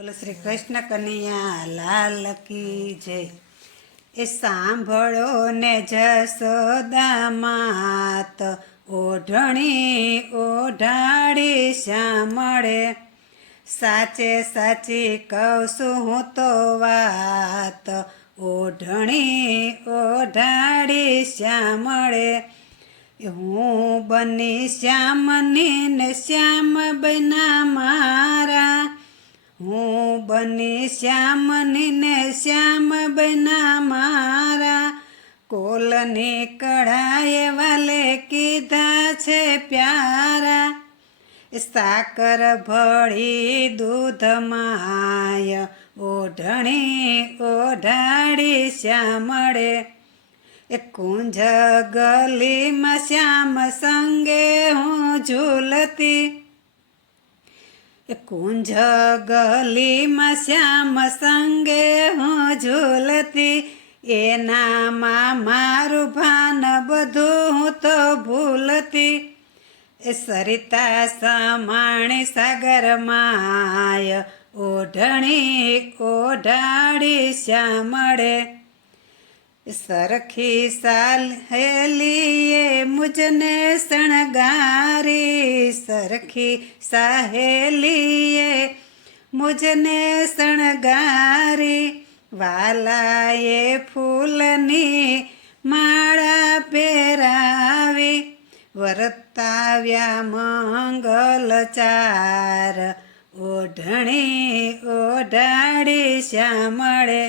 બોલો શ્રી કૃષ્ણ કનૈયા, લાલ કી જય. એ સાંભળો ને જસોદા માત, ઓઢણી ઓઢાડી શ્યામળે સાચે સાચી કહું છું હું તો વાત, ઓઢણી ઓઢાડી શ્યામળે હું બની શ્યામની ને શ્યામ બના બની શ્યામની ને શ્યામ બના મારા. કોલની કઢાએ વાલે કીધા છે પ્યારા. સાકર ભળી દૂધ માય, ઓઢણી ઓઢાડી શ્યામળે. એ કુંજ ગલીમાં શ્યામ સંગે હું ઝૂલતી કુંજ ગલીમાં શ્યામ સંગે હું ઝૂલતી, એનામાં મારું ભાન બધું હું તો ભૂલતી. સરિતા સમાણી સાગરમાં ઓઢણી ઓઢાડી શ્યામળે સરખી સાલ હેલીએ મુજને શણગારી સરખી સાહેલીએ મુજને શણગારી વાલાએ ફૂલની માળા પહેરાવી વર્તાવ્યા મંગલ ચાર ઓઢણી ઓઢાડી શ્યામળે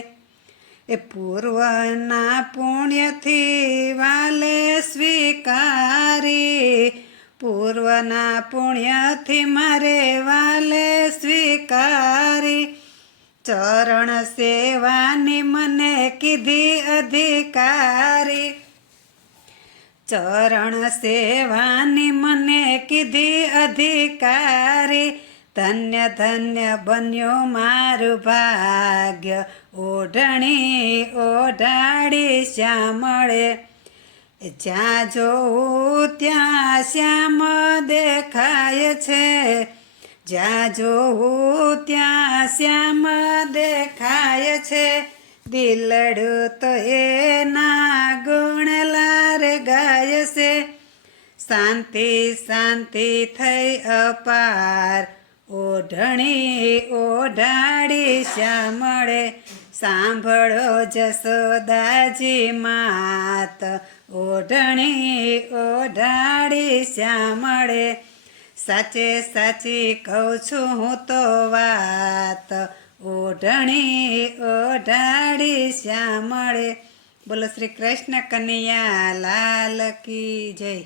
એ પૂર્વના પુણ્યથી વાલે સ્વીકારી. પૂર્વના પુણ્યથી મારે વાલે સ્વીકારી. ચરણ સેવાની મને કીધી અધિકારી. ચરણ સેવાની મને કીધી અધિકારી. ધન્ય ધન્ય બન્યો મારું ભાગ્ય. ઓઢણી ઓઢાડી શ્યામળે. જ્યાં જોઉં ત્યાં શ્યામ દેખાય છે. જ્યાં જોઉં ત્યાં શ્યામ દેખાય છે. દિલડું તો એના ગુણ લાર ગાય છે. શાંતિ શાંતિ થઈ અપાર. ઓઢણી ઓઢાડી શ્યામળે. સાંભળો જસોદાજી માત. ઓઢણી ઓઢાડી શ્યામળે. સાચે સાચી કહું છું હું તો વાત. ઓઢણી ઓઢાડી શ્યામળે. બોલો શ્રી કૃષ્ણ કનૈયા લાલ કી જય.